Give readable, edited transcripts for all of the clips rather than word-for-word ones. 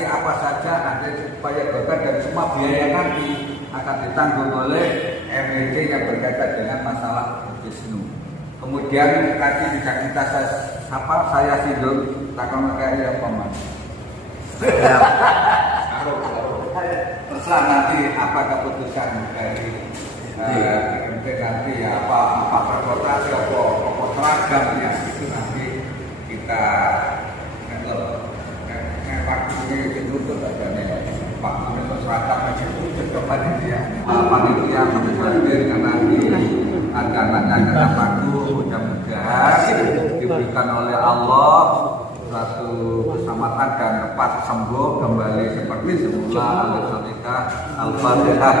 nanti apa saja nanti upaya golkar dan semua biaya nanti akan ditanggung oleh MWD yang berkaitan dengan masalah Wisnu. Kemudian tadi bisa kita saya singgung takon kayak apa mas? Terserah nanti apa keputusan dari MWD nanti ya apa transportasi apa seragam ya itu nanti kita waktunya ditutup aja nih waktu untuk seragam aja itu depan dia panitia hadir karena anak-anaknya kena paku mudah-mudahan diberikan oleh Allah suatu keselamatan dan lepas sembuh kembali seperti semula. Alhamdulillah Al-Fatihah.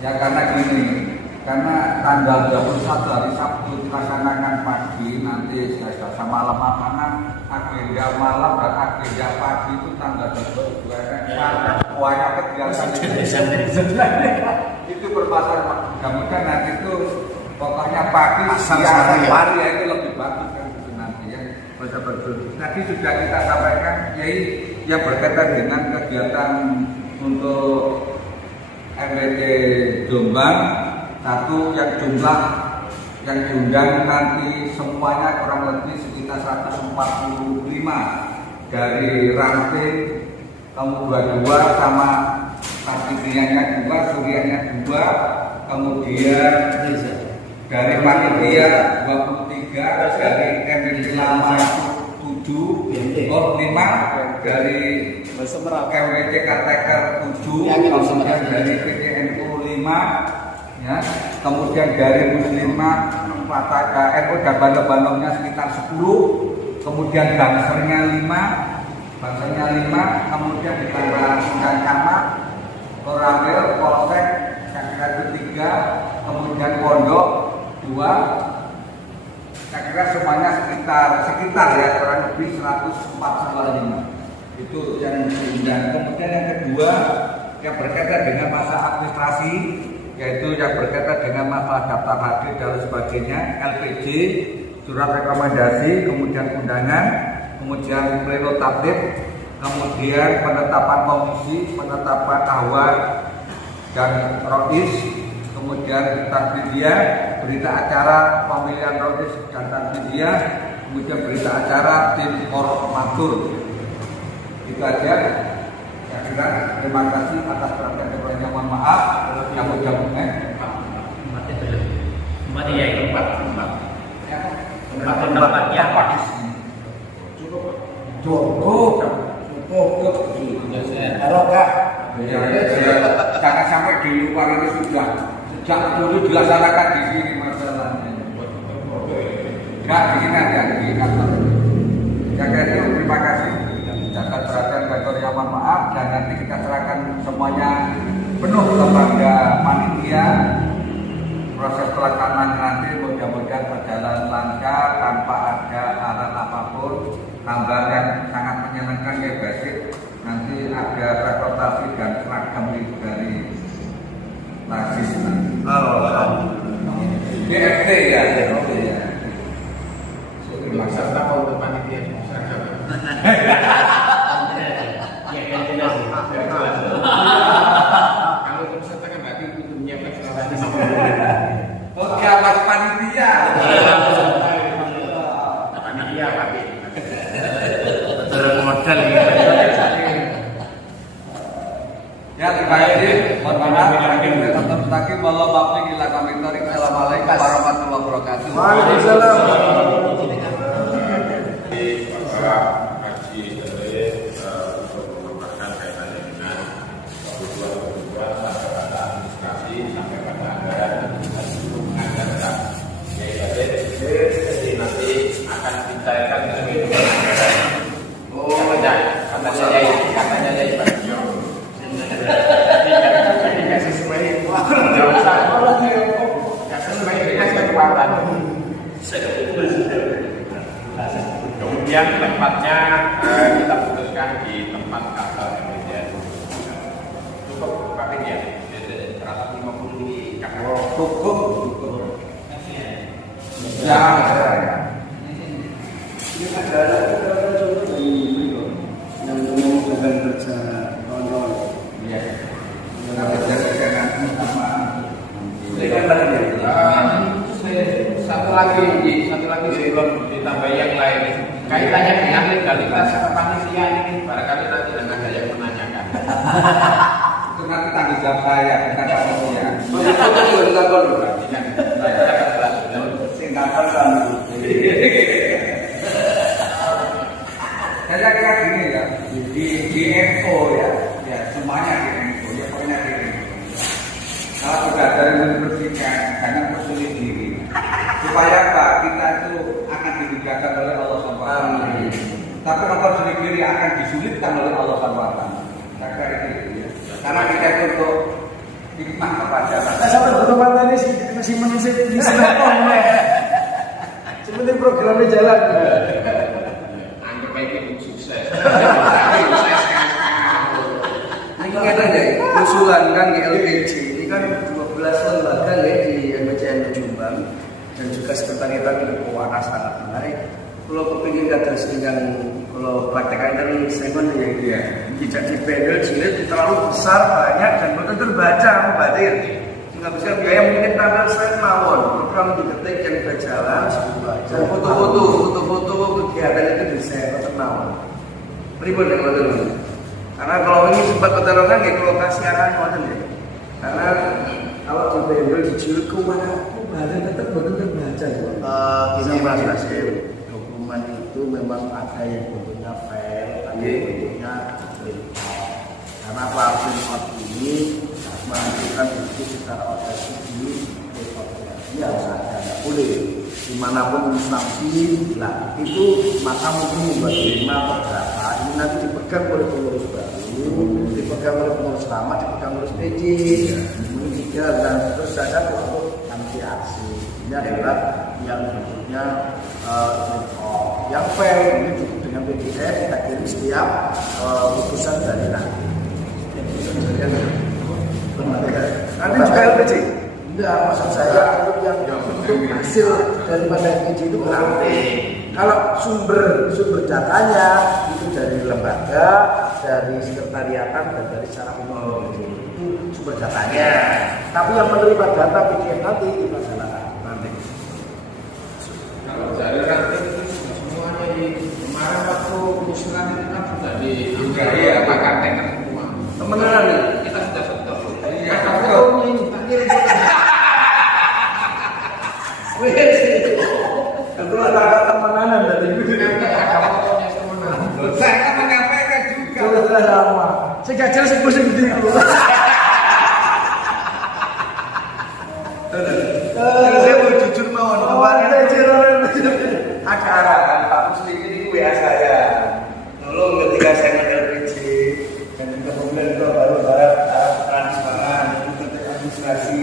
Ya karena gini, karena tanggal 21 hari Sabtu dilaksanakan pagi nanti selasa malam makanan agenda malam dan agenda pagi itu tanggal 22 kuahnya itu bermasalah. Mudah-mudahan nanti itu pokoknya pagi siang hari ya itu lebih bagus kan itu nanti ya. Tadi sudah kita sampaikan yang berkaitan dengan kegiatan untuk MWD Jombang satu yang jumlah yang diundang nanti semuanya kurang lebih sekitar 145 dari ranting kamu 22 sama Pastibrianya 2, Surianya 2, kemudian dari panitia 23, dari MWD Lama 7, 5 dari MWD Caretaker 7, kemudian dari PTNU 5 ya, kemudian dari Muslimah NU dan bandung-bandungnya sekitar 10, kemudian bangsernya 5, kemudian ditambah Undang Camat, Koramil, Polsek, Sekretariat 3, kemudian Pondok 2. Saya kira semuanya sekitar ya kurang lebih 145 itu yang diundang. Kemudian yang kedua yang berkaitan dengan masalah administrasi, yaitu yang berkaitan dengan masalah daftar hadir dan sebagainya, LPJ, surat rekomendasi, kemudian undangan, kemudian pleno tatib, kemudian penetapan komisi, penetapan ahwal dan rois, kemudian takbidia, berita acara pemilihan rois dan takbidia, kemudian berita acara tim koordinator. Itu aja. Saya kira terima kasih atas perhatiannya. Mohon maaf yang mudah-mudahan cukup. Jangan sampai di luar ini sudah sejak dulu dilaksanakan di sini masalahnya. Enggak di sini ada di kantor. Jaga itu terima kasih. Jaga perhatian kantor yang mohon maaf dan nanti kita serahkan semuanya penuh kepada panitia. Proses pelaksanaan nanti mudah-mudahan berjalan lancar tanpa ada alat apapun. Tambah yang sangat menyenangkan ya basic. Nanti ada transportasi dan seragam dari Lazis. DFT ya. Terima kasih untuk panitia seragam. Kalau peserta kan berarti untuk menyiapkan seragam. Oke, apa panitia? Panitia Pak. Modal ya, terima kasih. Mohon maaf. Tetap sakit. Wallahu a'lam bishawab. Assalamualaikum warahmatullahi wabarakatuh. Waalaikumsalam. Kemudian tempatnya kita putuskan di tempat kantor kemudian cukup Cukup. Ya. Ini ada contoh dari yang dengan kerja kawan-kawan. Iya. Kita berjaga dengan sama. Satu lagi sebelum ditambah yang lain kaitannya dengan legalitas kepanitiaan ini barangkali nanti ada yang menanyakan. Itu nanti tanggung jawab saya, bukan panitia. Itu juga dilakukan loh. Singkatan kan. Saya kira gini ya, di info ya semuanya di info ya pokoknya di info. Kalau sudah ada yang membersihkan, jangan persulit diri. Supaya apa? Kita itu akan dimudahkan oleh Allah SWT. Tapi kalau sulit diri akan disulitkan oleh Allah SWT. Saya kira itu ya. Karena kita itu untuk hikmah kepada Nah, sampai bertempat ini masih menyisip di sinetron. Seperti programnya jalan. Anggap baik itu sukses. Ini kan ada usulan kan di LPG ini kan 12 lembaga ya di MPCN Jombang dan juga sekretariat keuangan sangat menarik. Kalau kepingin ada dengan kalau praktekan kan segmen ya tidak dibandel jilid terlalu besar banyak dan betul terbaca membaca nggak bisa biaya mungkin tanggal saya mawon program diketik yang berjalan dan foto-foto kegiatan itu bisa tetap mawon ribut yang betul. Karena kalau ini sempat pertolongan ya ke lokasi arahan model ya. Karena kalau di bendel di jilid kemana aku badan tetap betul terbaca ya. Ini Mas Hasim, dokumen itu memang ada yang bentuknya file, ada yang bentuknya print. Karena print ini menentukan bukti secara otentik di rekodnya harus ada, nggak boleh dimanapun instansi lah itu maka mungkin membuat lima beberapa ini nanti dipegang oleh pengurus baru, dipegang oleh pengurus lama, dipegang oleh PJ, mungkin tiga dan terus saja untuk nanti aksi ini adalah yang bentuknya yang fair ini cukup dengan PDF kita kirim setiap putusan dari nanti. Nanti juga LPG? Enggak, maksud saya untuk yang untuk hasil daripada LPG itu nanti. Kalau sumber datanya itu dari lembaga, dari sekretariatan dan dari secara umum itu sumber datanya. Tapi yang menerima data PDF nanti itu adalah nanti. Kalau dari nanti itu sudah semuanya di kemarin waktu usulan itu kan sudah di pakar teker semua. Kemenangan kita sudah setor. Iya, betul. Itu ada temenanan dari Saya akan menyampaikan juga. sudah lama. Saya gajah sebut seperti itu. Saya mau jujur mau kemarin ada arahan Pak Muslim ini WA saya. Tolong ketika saya LPG dan juga kemudian itu baru transparan untuk administrasi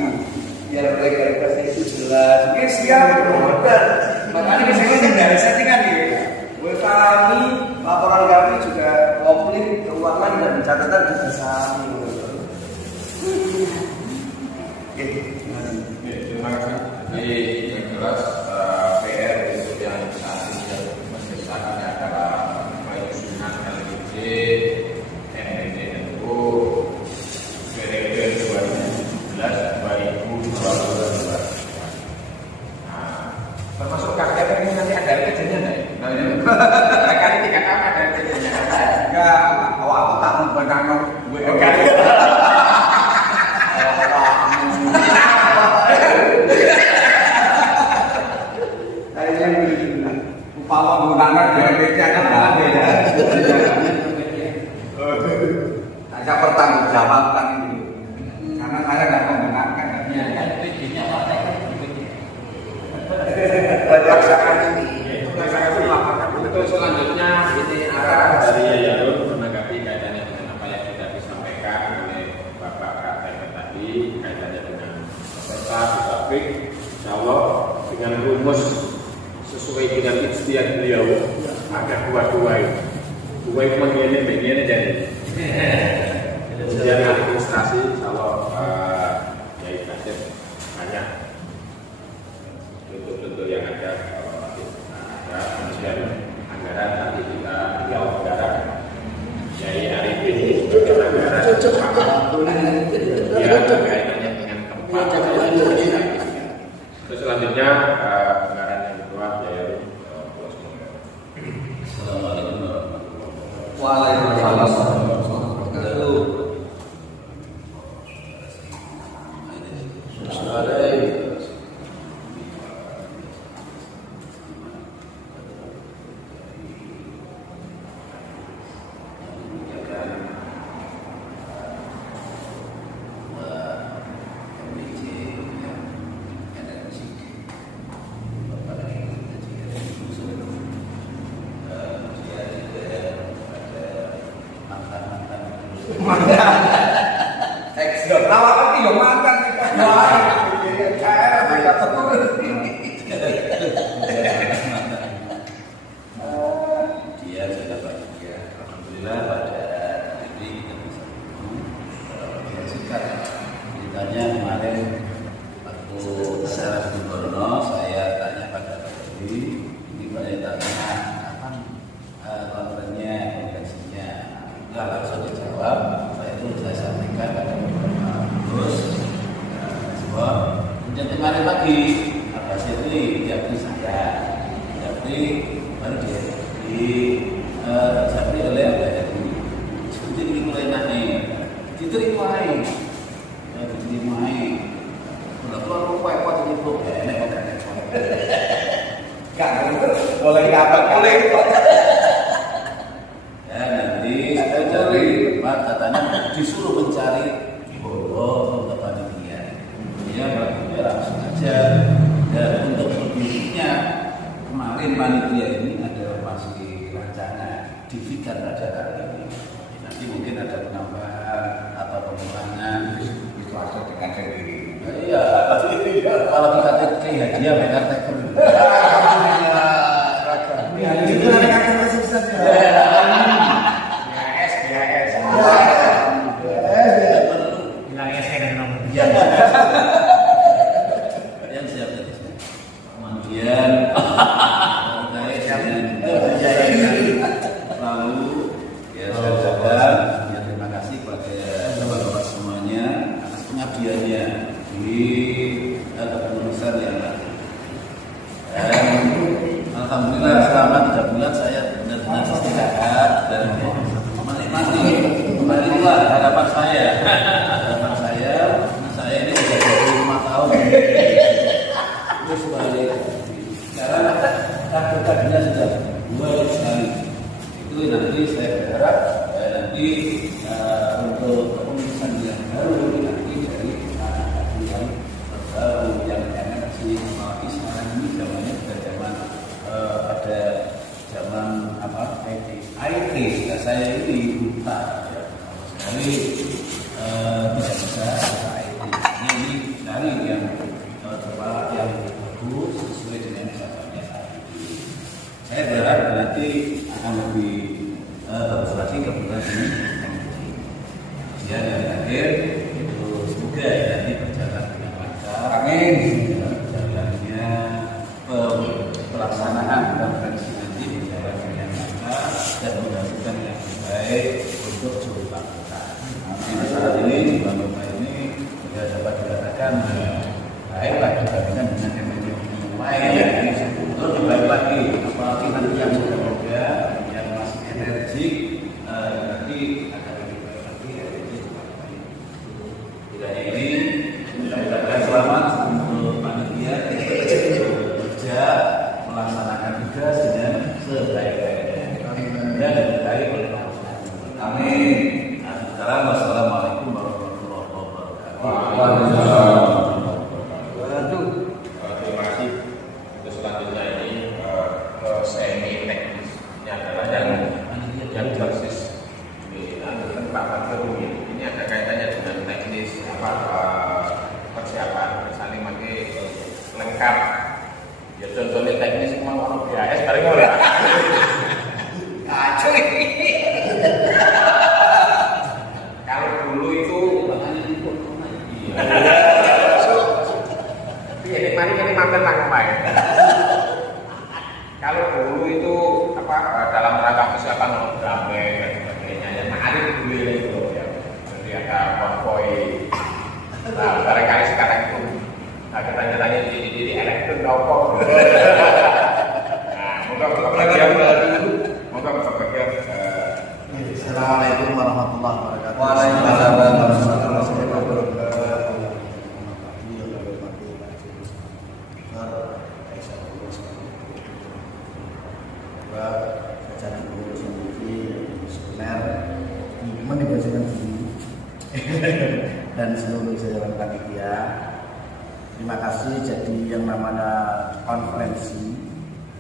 biar legalitas itu jelas. Oke siap, benar. Makanya saya dari settingan nih. Kami laporan kami juga komplit keuangan dan catatan juga sami. Terima kasih. Jadi yang jelas PR itu yang saat ini mendesakan adalah penyusunan LPG NDNU periode 2017-2022. Termasuk KKP ini nanti ada LPG-nya nggak? Kali 3 tahun ada LPG-nya. Enggak, kalau aku tak membenarkan upama menggunakan BPJS akan berbeda. Saya pertanggungjawabkan ini, karena saya nggak menggunakan. Untuk selanjutnya ini arahan dari Yayarun menanggapi kaitannya dengan apa yang sudah disampaikan oleh Bapak Kapten tadi kaitannya dengan peserta Bisafik, insya Allah dengan rumus sesuai dengan ijtihad beliau ada dua itu begini jadi kemudian administrasi insya Allah Yai Kasih banyak Ya, kaitannya dengan tempat. Terus selanjutnya anggaran yang kedua yaitu Assalamualaikum warahmatullahi wabarakatuh. Waalaikumsalam warahmatullahi wabarakatuh. Lawak iki yo mantan kita. Wah. Kayak mereka terus. Dia sudah bahagia. Alhamdulillah pada hari ini kita bisa bertemu. Dia suka. Ceritanya kemarin waktu secara Gubernur saya tanya pada Pak Jokowi, ini saya tanya kapan konferensinya. Nggak langsung dijawab. Saya sampaikan pada terus kemudian kemarin pagi Abbas itu diakui saya baru dijawab oleh ABRI seperti ini mulai nanti diterimai kalau keluar rupa itu Enggak, boleh kapan boleh. ya nanti saya cari Pak katanya disuruh mencari untuk panitia. Dia berarti langsung aja. Dan untuk lebihnya kemarin panitia ini adalah masih rancangan divikan pada hari ini. Nanti mungkin ada penambahan atau pengurangan. Itu asal dengan sendiri. Iya. Kalau kita take hadiah mereka take. Itu ada kata kesuksesan ya. Yang siap tadi. Kemudian lalu ya saya ucapkan ya terima kasih kepada bapak-bapak semuanya atas pengabdiannya di kepengurusan yang lalu. Dan alhamdulillah selama 3 bulan saya benar-benar istirahat dan menikmati kembalilah harapan saya. Saya ini sudah 25 tahun. Terus balik. Sekarang kadernya sudah 2 sekali. Itu nanti saya berharap nanti untuk kepengurusan yang baru nanti dari yang baru yang kasih apalagi sekarang ini zamannya sudah zaman ada zaman apa IT. Saya ini buta ya. Sekali tidak bisa IT. Ini dari yang kepala yang bagus sesuai dengan zamannya saat ini. Saya berharap nanti akan lebih bagus lagi ke bulan ini. Kemudian yang terakhir itu semoga nanti berjalan dengan lancar. Amin. Jalannya pelaksanaan konferensi nanti berjalan dengan lancar dan mudah-mudahan yang terbaik untuk seluruh bangsa. Saat ini di bangsa ini sudah dapat dikatakan baiklah dibandingkan dengan yang lain. Lebih baik lagi, apalagi nanti yang muda-muda yang masih energik nanti akan lebih baik lagi. Tidak ini mudah-mudahan selamat untuk panitia kerja melaksanakan tugas dengan sebaik-baiknya dan lebih baik oleh bangsa. Amin. Sekarang wassalamualaikum warahmatullahi wabarakatuh. terima kasih. Terus selanjutnya ini semi teknis. Ini adalah yang berbasis Pak Fatih. Ini ada kaitannya dengan teknis persiapan misalnya pakai lengkap. Ya contohnya teknis memang orang BAS bareng ora. Kacau. Kalau dulu itu ini mampir langsung. Kalau dulu itu dalam rangka persiapan damai dan sebagainya yang ada dulu itu ya. Jadi kita konvoi. Nah, barangkali sekarang itu kita tanya-tanya diri elektron rokok. Nah, moga kebagian. Assalamualaikum warahmatullahi wabarakatuh. Waalaikumsalam warahmatullahi wabarakatuh. Dan seluruh jajaran panitia, terima kasih. Jadi yang namanya konferensi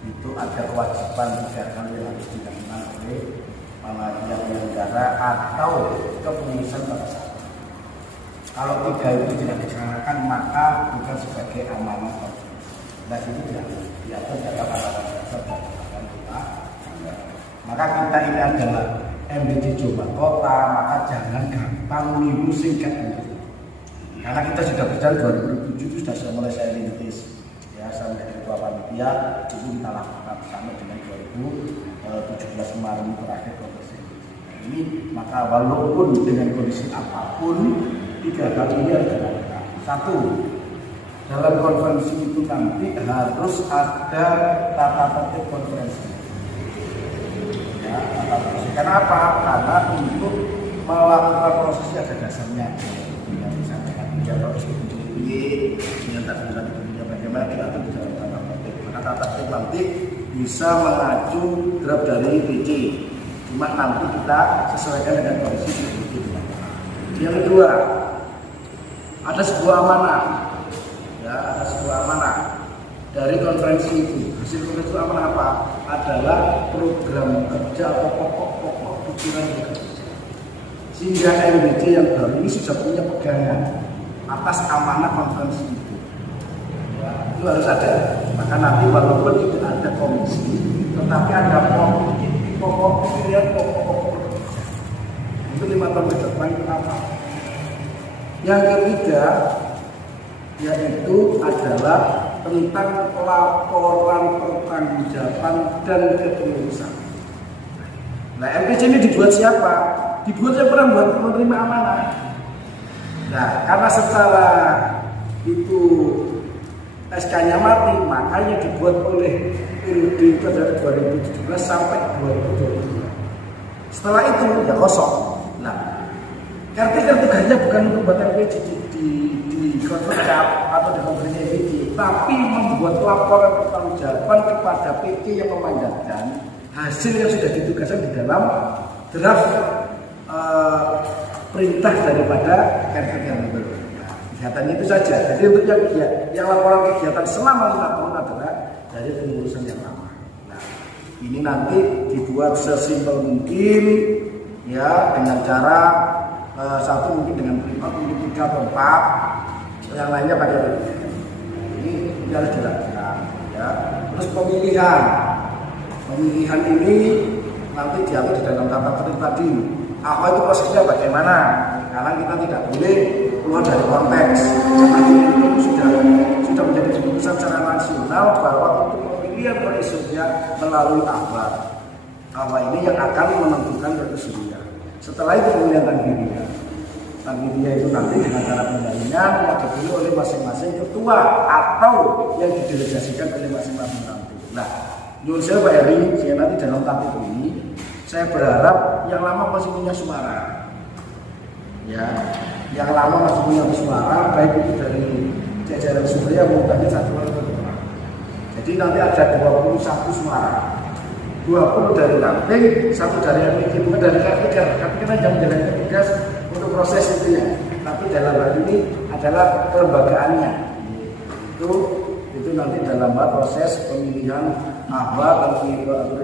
itu ada kewajiban 3 hal yang harus dilakukan oleh yang penyelenggara atau kepengurusan pada saat itu. Kalau 3 itu tidak dilaksanakan maka bukan sebagai amanah konferensi. Nah ini tidak diatur dalam aturan dasar dan akan kita. Maka kita ini adalah MBC Jombang Kota, maka jangan gampang niru singkat untuk itu. Karena kita sudah berjalan 2007 itu sudah mulai saya rintis, ya saya menjadi ketua panitia itu kita lakukan sampai dengan 2017 kemarin terakhir konferensi. Ini maka walaupun dengan kondisi apapun 3 hal ini harus dilakukan. 1, dalam konferensi itu nanti harus ada tata tertib konferensi. Karena apa? Karena untuk melakukan prosesnya ada dasarnya. Yang disampaikan dia harus ditunjukkan, menyatakan bagaimana diatur di dalam tata tertib. Maka tata tertib nanti bisa mengacu draft dari PC. Cuma nanti kita sesuaikan dengan kondisi itu. Yang kedua, ada sebuah amanah. Ya, ada sebuah amanah dari konferensi itu. Hasil konferensi itu amanah apa? Adalah program kerja atau pokok-pokok pikiran kerja. Sehingga MBC yang baru ini sudah punya pegangan atas amanah konferensi itu. Ya, itu harus ada. Maka nanti walaupun tidak ada komisi, tetapi ada pokok pikiran, pokok-pokok kerja. Itu 5 tahun ke depan itu apa? Yang ketiga, yaitu adalah tentang laporan pertanggungjawaban dan kepengurusan. Nah, MPC ini dibuat siapa? Dibuat siapa yang buat menerima amanah. Nah, karena secara itu SK-nya mati, makanya dibuat oleh periode dari 2017 sampai 2022. Setelah itu ya kosong. Nah, karena tugasnya bukan untuk buat MPC di konferensi atau di konferensi MPC, tapi membuat laporan pertanggungjawaban kepada PC yang memanjatkan hasil yang sudah ditugaskan di dalam draft perintah daripada kegiatan itu. Kegiatannya itu saja. Jadi untuk yang laporan kegiatan selama 5 tahun adalah dari pengurusan yang lama. Nah, ini nanti dibuat sesimpel mungkin, ya, dengan cara satu mungkin dengan privat, mungkin 3 atau 4, yang lainnya pakai ini. Ini harus dilakukan. Ya. Terus pemilihan ini nanti diatur di dalam tata tertib tadi. Apa itu prosesnya bagaimana? Karena kita tidak boleh keluar dari konteks. Karena ini sudah menjadi keputusan secara nasional bahwa untuk pemilihan perisunya melalui AHWA. AHWA ini yang akan menentukan perisunya. Setelah itu pemilihan Tanggiriya itu nanti dengan cara pemilihan yang dipilih oleh masing-masing ketua atau yang didelegasikan oleh masing-masing nanti. Nah, menurut saya Pak Heri, saya nanti dalam tatip ini, saya berharap yang lama masih punya suara. Ya, yang lama masih punya suara, baik itu dari jajaran Surya maupun satu orang. Jadi nanti ada 21 suara. 20 dari Lamping, 1 dari MPC, bukan dari KPK. KPK yang menjalankan tugas untuk proses itu ya. Tapi dalam hal ini adalah kelembagaannya. Itu nanti dalam proses pemilihan AHWA,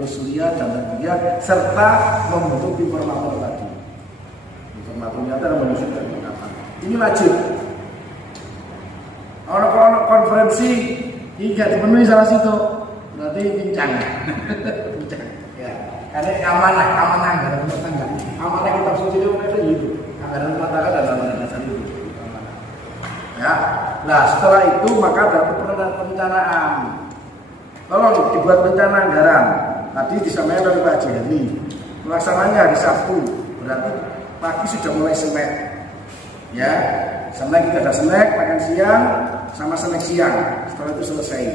Surya dan Tanggiriya serta membentuk informator tadi. Informatornya adalah menyusun dan mengapa. Ini wajib. Orang konferensi hingga dipenuhi salah situ berarti bincang. Ya, karena amanah anggaran rumah tangga. Amanah kita suci itu anggaran rumah tangga dan amanah dasar itu. Ya, nah setelah itu maka ada perencanaan. Tolong dibuat rencana anggaran. Tadi disampaikan oleh Pak Haji. Pelaksananya hari Sabtu, berarti pagi sudah mulai semek. Ya, snack kita ada snack, makan siang, sama snack siang. Setelah itu selesai.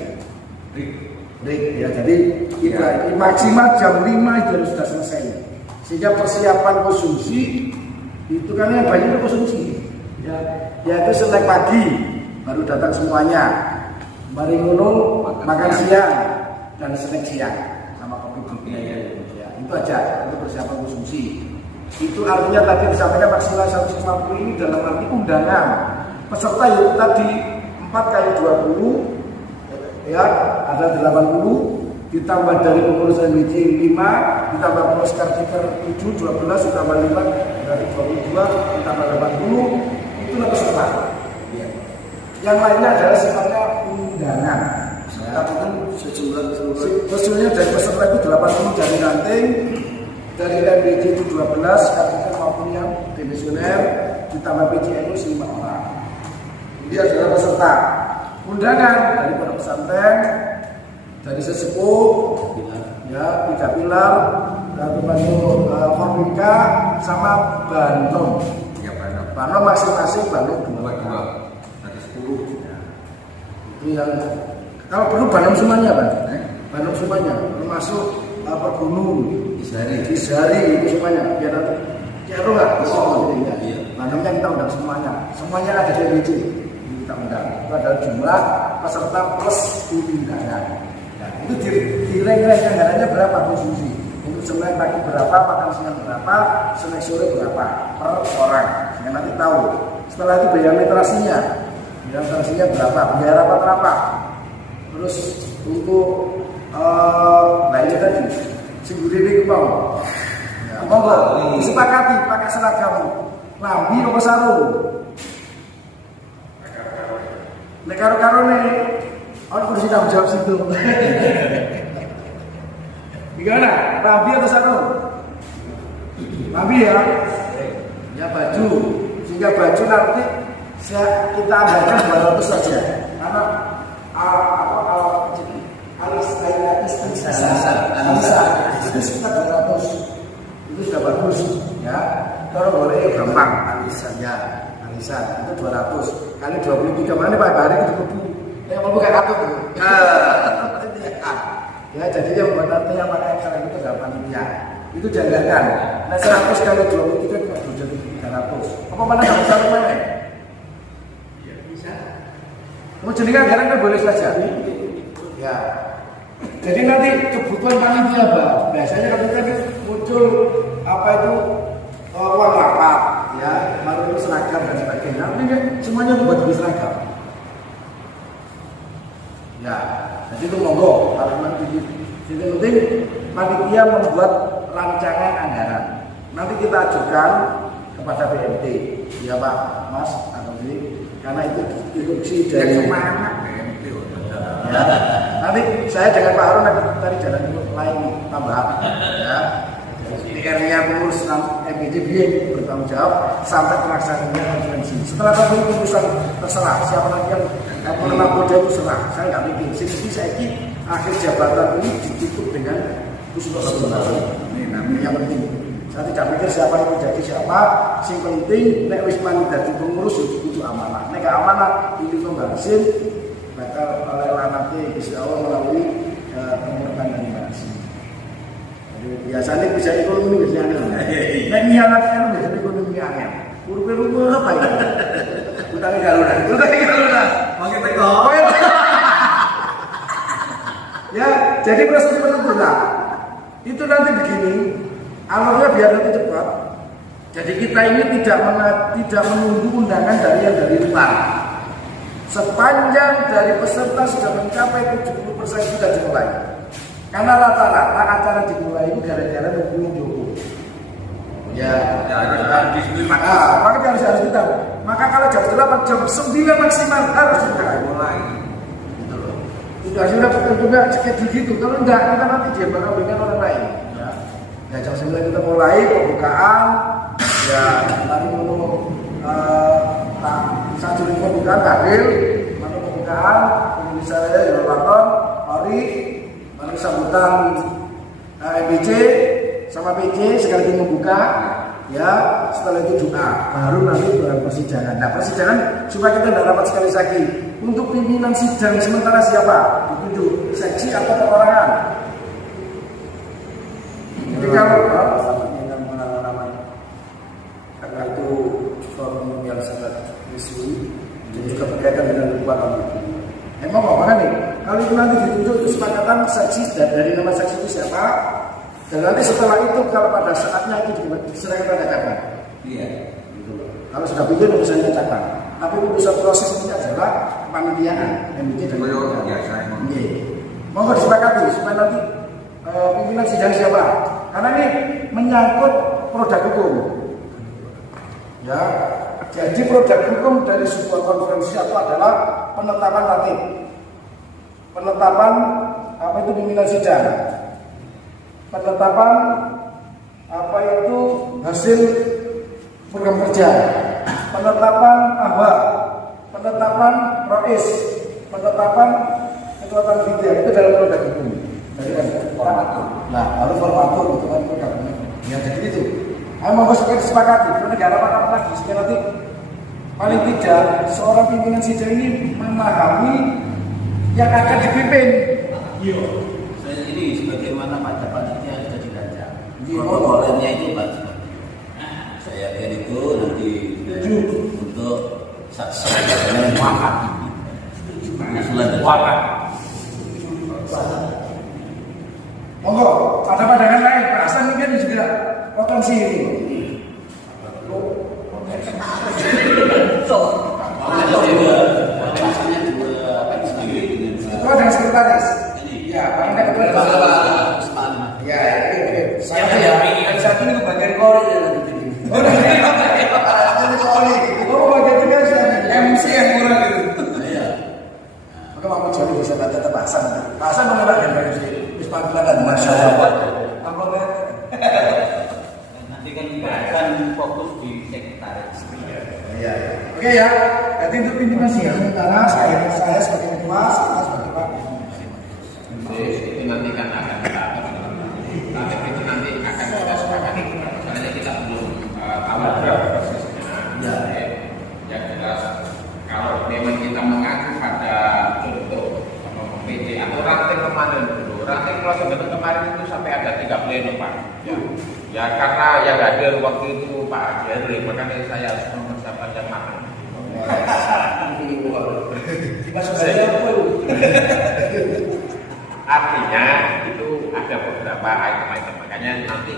Break ya, jadi kita maksimal jam 5 itu harus sudah selesai. Sehingga persiapan konsumsi itu kan yang banyak konsumsi. Ya, yaitu snack pagi baru datang semuanya. Mari ngono makan siang dan snack siang sama kopi. Ya, itu aja untuk persiapan konsumsi. Itu artinya tadi disampaikan maksimal 150 ini dalam arti undangan peserta yaitu tadi 4 kali 20 ya ada 80 ditambah dari pengurus MBC 5 ditambah pengurus Kartiketer 7 12 ditambah 5 dari 22 ditambah 80 itulah peserta ya. Yang lainnya adalah sifatnya undangan sejumlahnya dari peserta itu 80 dari ranting dari MBC itu 12 Kartiketer maupun yang demisioner ditambah PJNU 5 orang. Dia adalah peserta undangan dari pondok pesantren, dari sesepuh, ya, 3 pilar, dan bantu Forminka sama Bandung. Ya, Bandung masing-masing Bandung 2 dari 10. Ya. Itu yang kalau perlu Bandung semuanya, Pak. Bandung semuanya, termasuk Pergunung, Isari itu semuanya. Biar nanti kira nggak? Bandungnya kita undang semuanya ada di MBC. Kita undang. Itu adalah jumlah peserta plus undangan. Nah, itu direng-reng anggarannya berapa konsumsi? Untuk snack pagi berapa, makan siang berapa, snack sore berapa per orang. Sehingga nanti tahu. Setelah itu biaya metrasinya berapa, biaya rapat. Terus untuk lainnya tadi, singguri mau. Ya, monggo disepakati pakai seragam lambi apa sarung. Nek karo-karo nih, orang kursi tanggung jawab situ. Gimana? Lambi atau sarung? Lambi ya? Ya baju. Sehingga baju nanti kita anggarkan 200 saja. Karena Alisa itu sekitar 200. Itu sudah bagus, ya. Kalau boleh gampang Alisa itu 200 kali 23 mana Pak hari itu kudu yang mau buka kartu tuh. Ya jadi yang buat nanti yang pakai Excel itu adalah panitia. Itu janggakan. Nah 100 kali 23 kan jadi 300. Apa mana kamu sampai mana? Ya bisa. Mau jadi anggaran kan boleh saja. Ya. Jadi nanti kebutuhan panitia Pak. Biasanya kan kita muncul apa itu uang rapat, ya, malu itu seragam dan sebagainya. Ini kan semuanya buat beli seragam. Ya, jadi itu monggo. Kalau nanti jadi penting panitia membuat rancangan anggaran. Nanti kita ajukan kepada BMT, ya Pak, Mas, atau ini, karena itu instruksi dari semangat BMT. Ya, nanti saya dengan Pak Harun akan cari jalan lain tambahan, ya. PR-nya pengurus MBC bertanggung jawab sampai pelaksananya konferensi. Setelah keputusan terserah siapa lagi yang menambah itu serah. Saya nggak mikir. Jadi saya akhir jabatan ini ditutup dengan usul ini namanya yang penting. Saya tidak mikir siapa yang menjadi siapa. Yang penting nek wis mani dadi pengurus itu amanah. Nek gak amanah ini pembahasin bakal oleh nanti insya Allah melalui pemerintahan dan pembahasin. Biasanya bisa ekonomi biasanya nek nyialat kan biasanya ekonomi angel. Urip-urip apa ya? Utangnya galuran. Makin teko. Ya, jadi proses seperti itu lah. Itu nanti begini, alurnya biar nanti cepat. Jadi kita ini tidak menunggu undangan dari luar. Sepanjang dari peserta sudah mencapai 70% sudah dimulai. Karena rata-rata acara dimulai itu gara-gara nungguin Joko. Ya, maka harus kita. Maka kalau jam 8, jam 9 maksimal harus mulai. Gitu loh. Tidak sudah juga sekitar begitu. Kalau enggak, kita nanti dia bakal dengan orang lain. Ya, jam 9 kita mulai pembukaan. Ya, tadi mau satu pembukaan hadir, lalu pembukaan, misalnya di Ramadan, hari. Lalu sambutan MBC sama PJ sekaligus membuka, ya setelah itu doa, baru nanti dalam persidangan. Nah persidangan supaya kita tidak rapat sekali lagi. Untuk pimpinan sidang sementara siapa? Ditunjuk seksi atau perorangan. Jadi kalau karena itu forum yang sangat risih, jadi juga berkaitan dengan kekuatan itu. Emang apa nih? Kalau itu nanti ditunjuk itu sepakatan saksi dari nama saksi itu siapa? Dan nanti setelah itu kalau pada saatnya itu diserahkan pada cabang. Iya. Gitu. Kalau sudah bikin urusannya cabang. Tapi urusan proses ini adalah kepanitiaan MIT dan biasa. Monggo disepakati supaya nanti pimpinan sidang siapa? Karena ini menyangkut produk hukum. Ya, jadi produk hukum dari sebuah konferensi itu adalah penetapan tatib, penetapan apa itu pimpinan sidang, penetapan apa itu hasil program kerja, penetapan ahwa, penetapan rois, penetapan kekuatan video itu dalam produk hukum. Jadi kan formatur. Nah, harus formatur itu kan produk hukum. Ya jadi itu. Ayo mau disepakati, negara apa lagi supaya nanti paling tidak seorang pimpinan sidang ini memahami yang akan dipimpin. Iya. Saya ini sebagaimana pada panitia sudah dirancang. Protokolnya itu Pak. Saya yakin itu nanti untuk saksi dan wakat. Usulan dan wakat. Monggo, ada pandangan lain. Pak Hasan mungkin juga potensi ini. Ketua dan sekretaris. Iya, paling tidak ketua. Ya, saya ya. Satu ini bagian kori ya nanti. Oh, bagian tiga MC yang kurang gitu. Iya. Maka mau jadi bisa kata Pak Hasan. Pak Hasan menolak dan MC. Panggilan Masya Allah. Nanti kan akan fokus di sekretaris. Iya. Oke ya. Jadi untuk pimpinan sidang sementara saya sebagai ketua, saya sebagai Pak. Itu nanti kan akan kita tatip itu nanti akan kita sepakati. Karena kita belum tahu berapa prosesnya. Yang jelas kalau memang kita mengacu pada contoh PT atau ranting kemarin dulu. Ranting proses kemarin itu sampai ada 3 pleno Pak. Ya karena yang hadir waktu itu Pak Jerry, makanya saya harus mempersiapkan yang matang. Artinya itu ada beberapa item-item, makanya nanti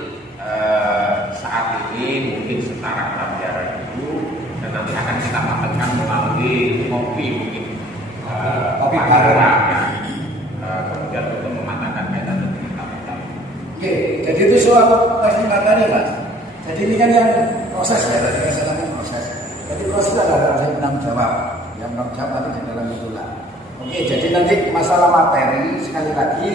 saat ini mungkin setara pelajaran itu dan nanti akan kita matangkan melalui kopi mungkin kopi barang. Kemudian untuk mematangkan kaitan dengan kita. Oke, jadi itu soal teknik materi Mas. Jadi ini kan yang proses ya, tadi saya sampaikan proses. Jadi proses adalah proses penanggung jawab. Yang penanggung jawab nanti di dalam itulah. Oke, jadi nanti masalah materi sekali lagi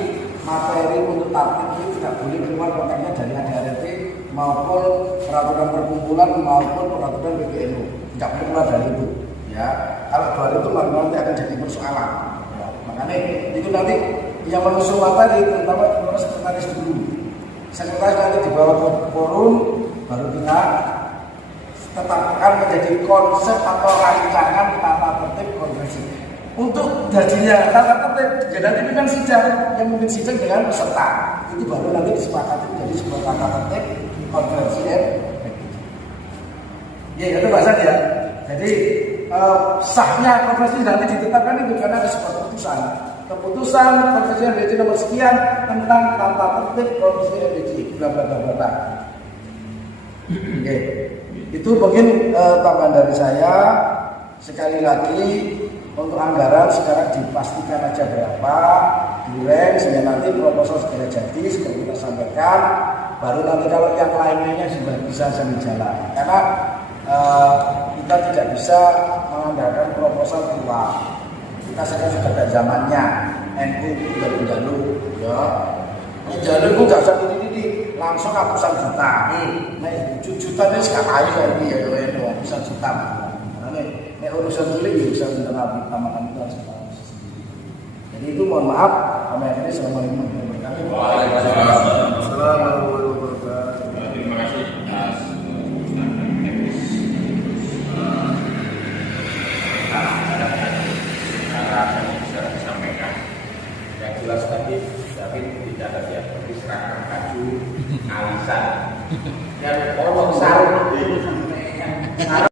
materi untuk tatib itu tidak boleh keluar kontennya dari ADART maupun peraturan perkumpulan maupun peraturan PBNU. Tidak boleh keluar dari itu. Ya, kalau keluar itu nanti akan jadi persoalan. Makanya itu nanti yang mengusung materi terutama sekretaris dulu. Sekretaris nanti dibawa ke forum, baru kita tetapkan menjadi konsep atau rancangan tata tertib konferensi. Untuk jadinya tata tertib, ya nanti kan sidang yang mungkin sidang dengan peserta itu baru nanti disepakati menjadi sebuah tata tertib konferensi ya itu bahasa ya. Jadi sahnya konferensi nanti ditetapkan itu karena ada sebuah keputusan konferensi MBC nomor sekian tentang tata tertib konferensi MBC bla bla bla bla. Oke. Itu mungkin tambahan dari saya. Sekali lagi untuk anggaran sekarang dipastikan aja berapa direng sehingga nanti proposal segera jadi segera kita sampaikan baru nanti kalau yang lainnya sudah bisa sambil jalan karena kita tidak bisa mengandalkan proposal keluar. Kita sekarang sudah ada zamannya NU sudah menjalur ya menjalur itu gak usah ini langsung ratusan juta nah juta ini sekarang aja ini ya ratusan juta karena urusan dulu bisa mengenal tambahkan itu harus jadi itu mohon maaf kami ini assalamualaikum warahmatullahi wabarakatuh. Terima kasih. seragam baju alisan yang orang sarung itu sarung